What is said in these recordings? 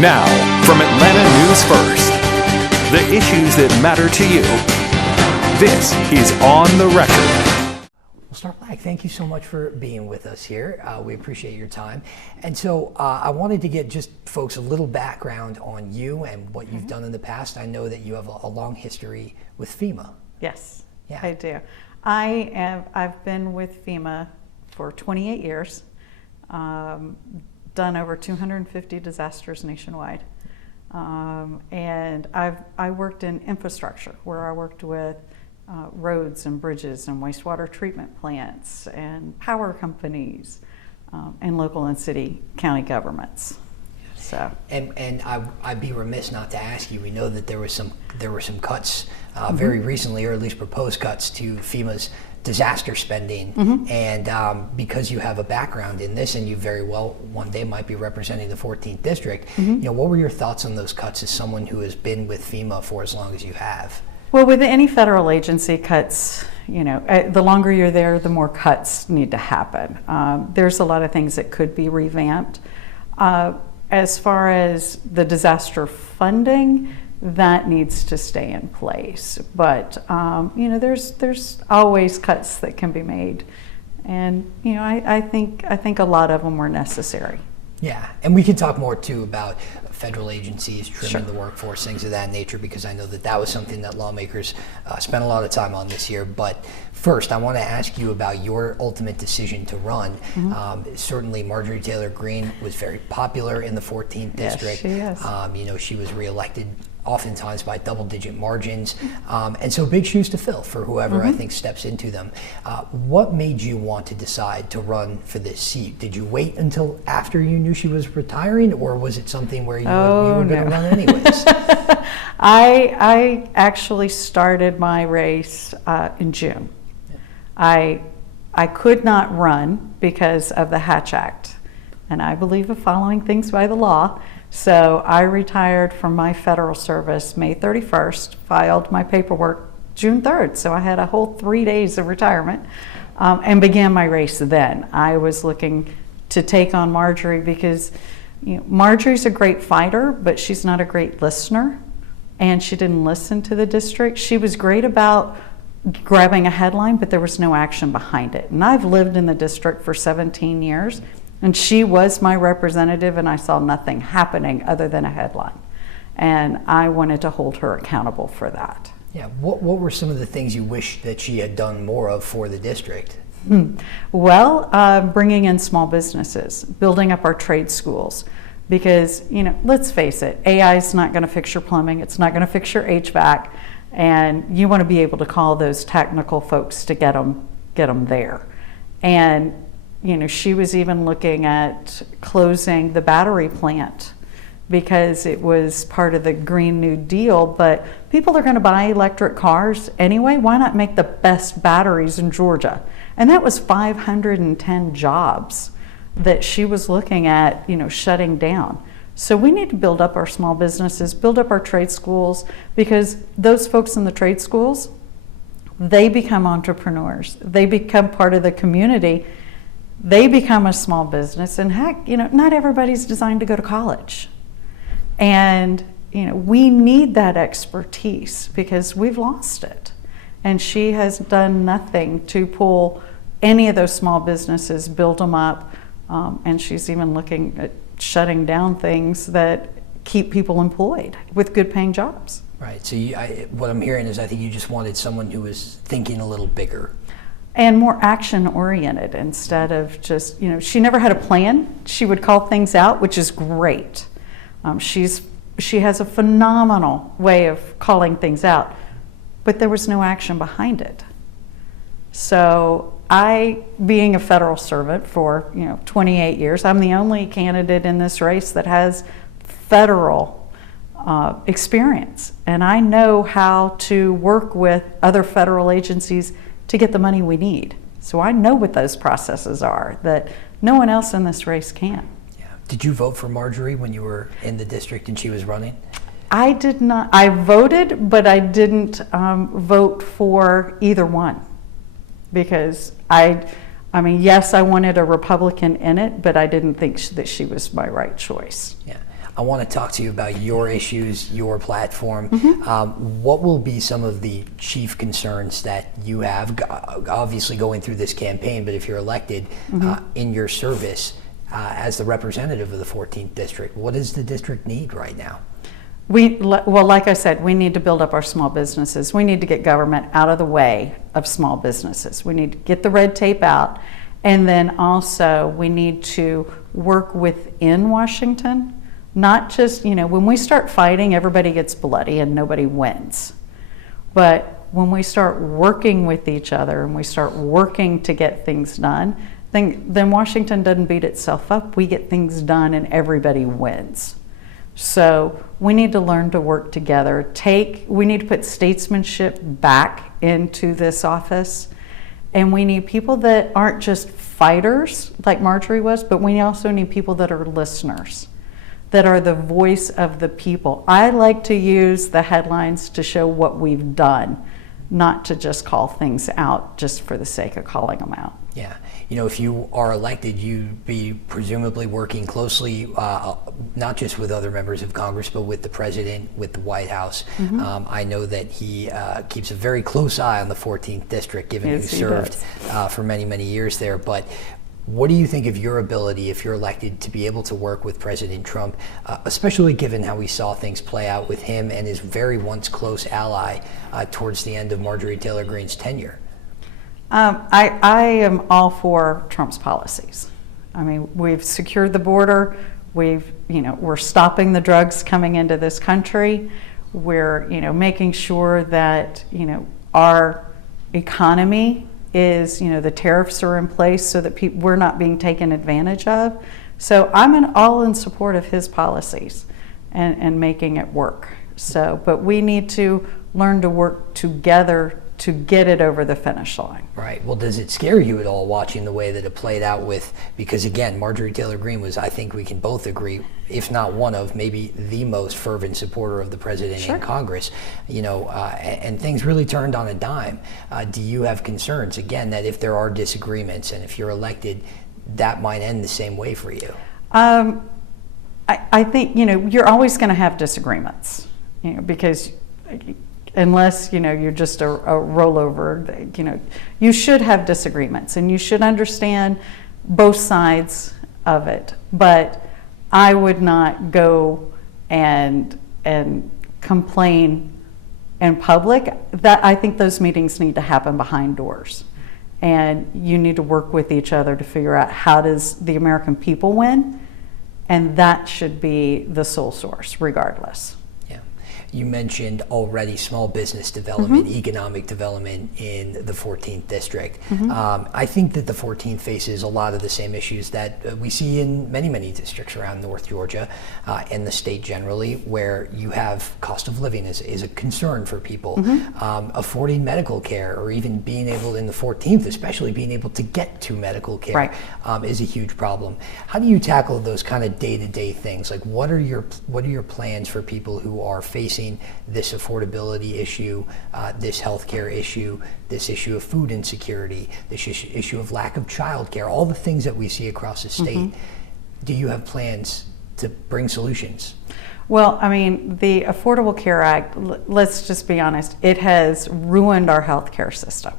Now, from Atlanta News First, the issues that matter to you. This is On the Record. We'll start back. Thank you so much for being with us here. We appreciate your time. And so I wanted to get just folks a little background on you and what you've done in the past. I know that you have a long history with FEMA. Yes, Yeah. I do. I've been with FEMA for 28 years, done over 250 disasters nationwide. And I worked in infrastructure, where I worked with roads and bridges and wastewater treatment plants and power companies and local and city county governments. So And I'd be remiss not to ask you. We know that there were some cuts very recently, or at least proposed cuts to FEMA's disaster spending. And because you have a background in this, and you very well one day might be representing the 14th district, you know, what were your thoughts on those cuts as someone who has been with FEMA for as long as you have? Well, with any federal agency, cuts, you know, the longer you're there, the more cuts need to happen. There's a lot of things that could be revamped. As far as the disaster funding, that needs to stay in place. But you know, there's always cuts that can be made, and you know, I think a lot of them were necessary. Yeah, and we can talk more too about federal agencies trimming Sure. the workforce, things of that nature, because I know that was something that lawmakers spent a lot of time on this year. But first, I want to ask you about your ultimate decision to run. Certainly, Marjorie Taylor Greene was very popular in the 14th Yes, district. she is. You know, she was reelected oftentimes by double-digit margins, and so big shoes to fill for whoever I think steps into them. What made you want to decide to run for this seat? Did you wait until after you knew she was retiring, or was it something where you were going to run anyways? I actually started my race in June. I could not run because of the Hatch Act, and I believe in following things by the law. So I retired from my federal service May 31st, filed my paperwork June 3rd. So I had a whole 3 days of retirement and began my race then. I was looking to take on Marjorie because, you know, Marjorie's a great fighter, but she's not a great listener. And she didn't listen to the district. She was great about grabbing a headline, but there was no action behind it. And I've lived in the district for 17 years. And she was my representative, and I saw nothing happening other than a headline. And I wanted to hold her accountable for that. Yeah, what were some of the things you wish that she had done more of for the district? Well, bringing in small businesses, building up our trade schools. Because, you know, let's face it, AI is not going to fix your plumbing, it's not going to fix your HVAC, and you want to be able to call those technical folks to get them there. And you know, she was even looking at closing the battery plant because it was part of the Green New Deal, but people are going to buy electric cars anyway. Why not make the best batteries in Georgia? And that was 510 jobs that she was looking at, you know, shutting down. So we need to build up our small businesses, build up our trade schools, because those folks in the trade schools, they become entrepreneurs. They become part of the community. They become a small business, and heck, you know, not everybody's designed to go to college. And, you know, we need that expertise because we've lost it. And she has done nothing to pull any of those small businesses, build them up, and she's even looking at shutting down things that keep people employed with good paying jobs. Right, so what I'm hearing is I think you just wanted someone who was thinking a little bigger. And more action oriented instead of just, you know, she never had a plan. She would call things out, which is great. She has a phenomenal way of calling things out, but there was no action behind it. So I, being a federal servant for, you know, 28 years, I'm the only candidate in this race that has federal experience. And I know how to work with other federal agencies to get the money we need. So I know what those processes are that no one else in this race can. Yeah. Did you vote for Marjorie when you were in the district and she was running? I did not. I voted, but I didn't vote for either one because I mean, yes, I wanted a Republican in it, but I didn't think that she was my right choice. Yeah. I want to talk to you about your issues, your platform. What will be some of the chief concerns that you have, obviously going through this campaign, but if you're elected in your service as the representative of the 14th District, what does the district need right now? Well, like I said, we need to build up our small businesses. We need to get government out of the way of small businesses. We need to get the red tape out. And then also we need to work within Washington, not just, when we start fighting, everybody gets bloody and nobody wins. But when we start working with each other and we start working to get things done, then Washington doesn't beat itself up. We get things done and everybody wins. So we need to learn to work together. We need to put statesmanship back into this office. And we need people that aren't just fighters like Marjorie was, but we also need people that are listeners, that are the voice of the people. I like to use the headlines to show what we've done, not to just call things out just for the sake of calling them out. Yeah. If you are elected, you'd be presumably working closely, not just with other members of Congress, but with the president, with the White House. I know that he keeps a very close eye on the 14th District, given you served for many, many years there. But what do you think of your ability, if you're elected, to be able to work with President Trump, especially given how we saw things play out with him and his very once close ally towards the end of Marjorie Taylor Greene's tenure? I am all for Trump's policies. I mean, we've secured the border. We're stopping the drugs coming into this country. We're, making sure that, our economy is, the tariffs are in place so that we're not being taken advantage of. So I'm all in support of his policies and making it work. So, but we need to learn to work together to get it over the finish line. Right. Well, does it scare you at all watching the way that it played out because again, Marjorie Taylor Greene was, I think we can both agree, if not one of, maybe the most fervent supporter of the president in Congress, and things really turned on a dime. Do you have concerns, again, that if there are disagreements and if you're elected, that might end the same way for you? I think, you're always going to have disagreements, because unless you're just a rollover, you should have disagreements and you should understand both sides of it. But I would not go and complain in public. That I think those meetings need to happen behind doors, and you need to work with each other to figure out how does the American people win, and that should be the sole source regardless. You mentioned already small business development, economic development in the 14th District. I think that the 14th faces a lot of the same issues that we see in many, many districts around North Georgia and the state generally, where you have cost of living is a concern for people. Affording medical care, or even being able, in the 14th especially, being able to get to medical care is a huge problem. How do you tackle those kind of day-to-day things? Like, what are your plans for people who are facing this affordability issue, this healthcare issue, this issue of food insecurity, this issue of lack of childcare, all the things that we see across the state? Do you have plans to bring solutions? Well, I mean, the Affordable Care Act, let's just be honest, it has ruined our healthcare system,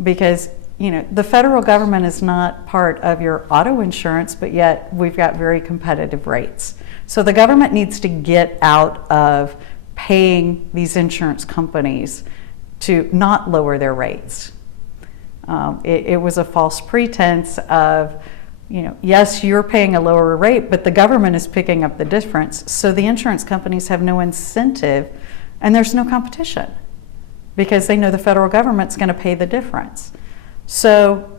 because the federal government is not part of your auto insurance, but yet we've got very competitive rates. So the government needs to get out of paying these insurance companies to not lower their rates. It was a false pretense of, yes, you're paying a lower rate, but the government is picking up the difference. So the insurance companies have no incentive, and there's no competition, because they know the federal government's going to pay the difference. So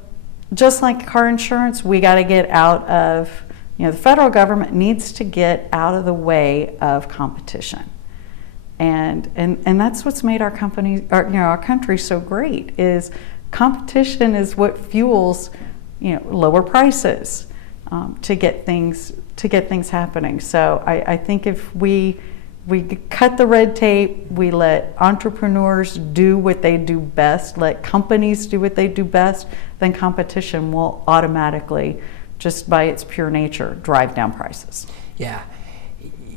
just like car insurance, we got to get out of, the federal government needs to get out of the way of competition. And that's what's made our country so great, is competition is what fuels, lower prices, to get things happening. So I think if we cut the red tape, we let entrepreneurs do what they do best, let companies do what they do best, then competition will automatically, just by its pure nature, drive down prices. Yeah.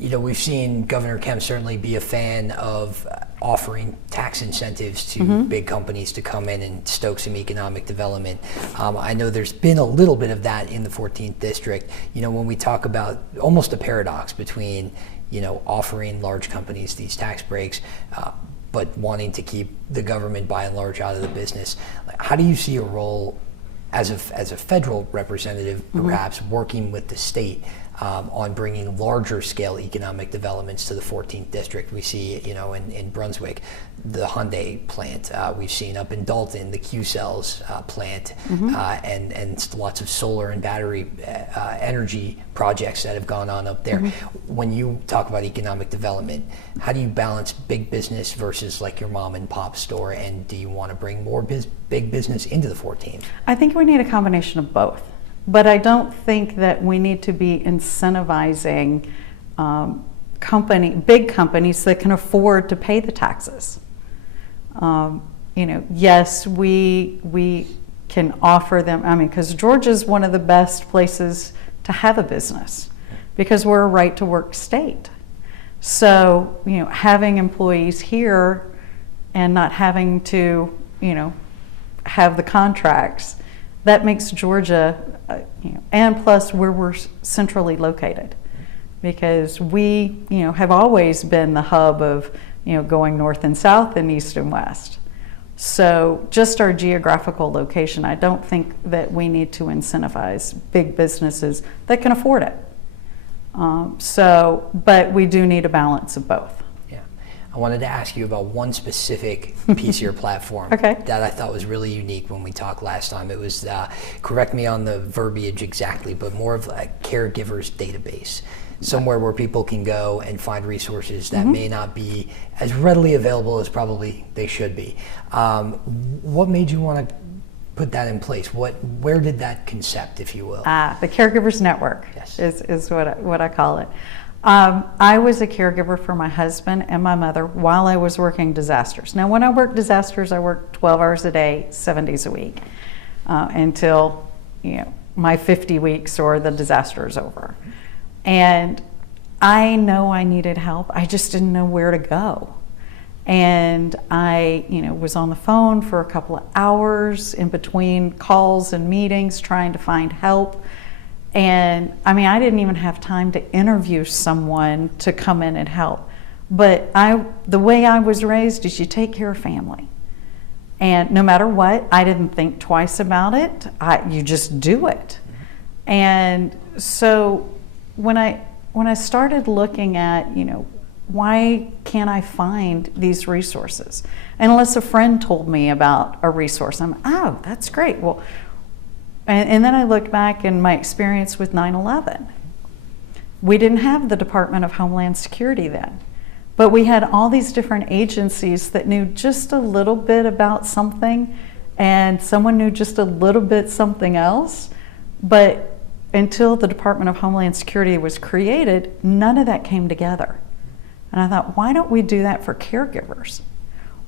we've seen Governor Kemp certainly be a fan of offering tax incentives to big companies to come in and stoke some economic development. I know there's been a little bit of that in the 14th district. When we talk about almost a paradox between, offering large companies these tax breaks, but wanting to keep the government by and large out of the business. How do you see a role as a federal representative, perhaps working with the state on bringing larger scale economic developments to the 14th district? We see, in Brunswick, the Hyundai plant. We've seen up in Dalton, the Q-Cells plant, and lots of solar and battery energy projects that have gone on up there. When you talk about economic development, how do you balance big business versus like your mom and pop store? And do you want to bring more big business into the 14th? I think we need a combination of both. But I don't think that we need to be incentivizing big companies that can afford to pay the taxes. Yes, we can offer them, because Georgia's one of the best places to have a business because we're a right to work state. So, having employees here and not having to, have the contracts, that makes Georgia, and plus where we're centrally located, because we, have always been the hub of, going north and south and east and west. So just our geographical location, I don't think that we need to incentivize big businesses that can afford it. But we do need a balance of both. I wanted to ask you about one specific piece of your platform that I thought was really unique when we talked last time. It was, correct me on the verbiage exactly, but more of a caregivers database, somewhere where people can go and find resources that may not be as readily available as probably they should be. What made you want to put that in place? Where did that concept, if you will? The Caregivers Network is what I call it. I was a caregiver for my husband and my mother while I was working disasters. Now, when I worked disasters, I worked 12 hours a day, 7 days a week, until my 50 weeks or the disaster is over. And I know I needed help. I just didn't know where to go. And I, was on the phone for a couple of hours in between calls and meetings trying to find help. And I didn't even have time to interview someone to come in and help. But the way I was raised is you take care of family. And no matter what, I didn't think twice about it. You just do it. And so when I started looking at, why can't I find these resources? And unless a friend told me about a resource, oh, that's great. Well, and then I looked back in my experience with 9/11. We didn't have the Department of Homeland Security then, but we had all these different agencies that knew just a little bit about something, and someone knew just a little bit something else. But until the Department of Homeland Security was created, none of that came together. And I thought, why don't we do that for caregivers?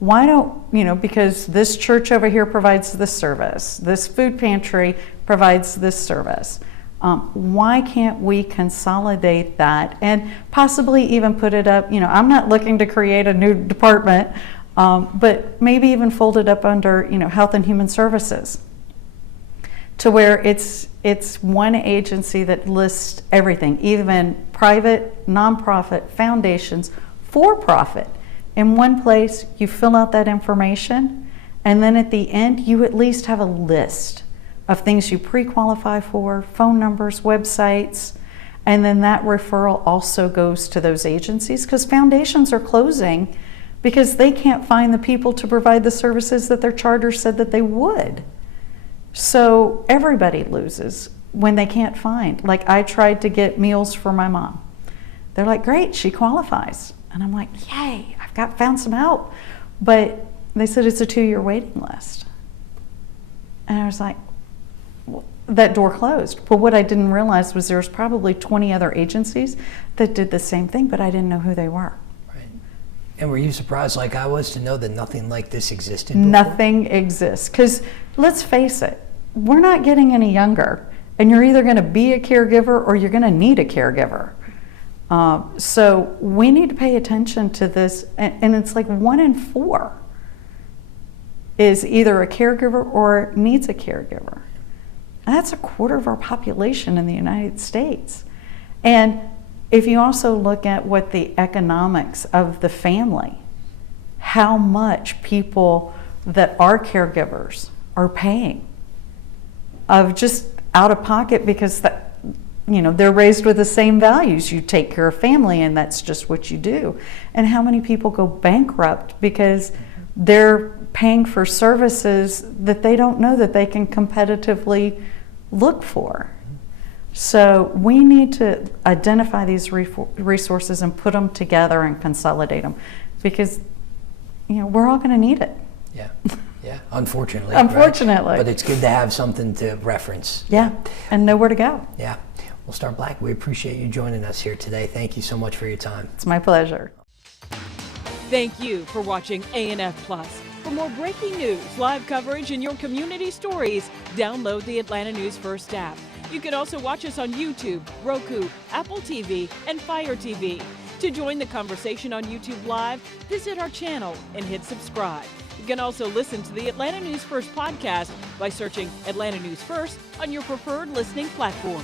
Why don't, because this church over here provides this service, this food pantry provides this service. Why can't we consolidate that and possibly even put it up, I'm not looking to create a new department, but maybe even fold it up under, Health and Human Services, to where it's one agency that lists everything, even private, nonprofit, foundations, for-profit. In one place, you fill out that information, and then at the end, you at least have a list of things you pre-qualify for, phone numbers, websites, and then that referral also goes to those agencies, because foundations are closing because they can't find the people to provide the services that their charter said that they would. So everybody loses when they can't find. Like, I tried to get meals for my mom. They're like, great, she qualifies. And I'm like, yay, found some help. But they said it's a 2-year waiting list. And I was like, well, that door closed. But what I didn't realize was there was probably 20 other agencies that did the same thing, but I didn't know who they were. Right. And were you surprised, like I was, to know that nothing like this existed before? Nothing exists. Because let's face it, we're not getting any younger. And you're either going to be a caregiver or you're going to need a caregiver. So we need to pay attention to this, and it's like 1 in 4 is either a caregiver or needs a caregiver. And that's 1/4 of our population in the United States. And if you also look at what the economics of the family, how much people that are caregivers are paying of just out of pocket, because that, they're raised with the same values. You take care of family and that's just what you do. And how many people go bankrupt because they're paying for services that they don't know that they can competitively look for. So we need to identify these resources and put them together and consolidate them, because we're all going to need it. Yeah, unfortunately. Unfortunately. Right? But it's good to have something to reference. Yeah, and know where to go. Yeah. Well, Star Black, we appreciate you joining us here today. Thank you so much for your time. It's my pleasure. Thank you for watching A&F Plus. For more breaking news, live coverage, and your community stories, download the Atlanta News First app. You can also watch us on YouTube, Roku, Apple TV, and Fire TV. To join the conversation on YouTube Live, visit our channel and hit subscribe. You can also listen to the Atlanta News First podcast by searching Atlanta News First on your preferred listening platform.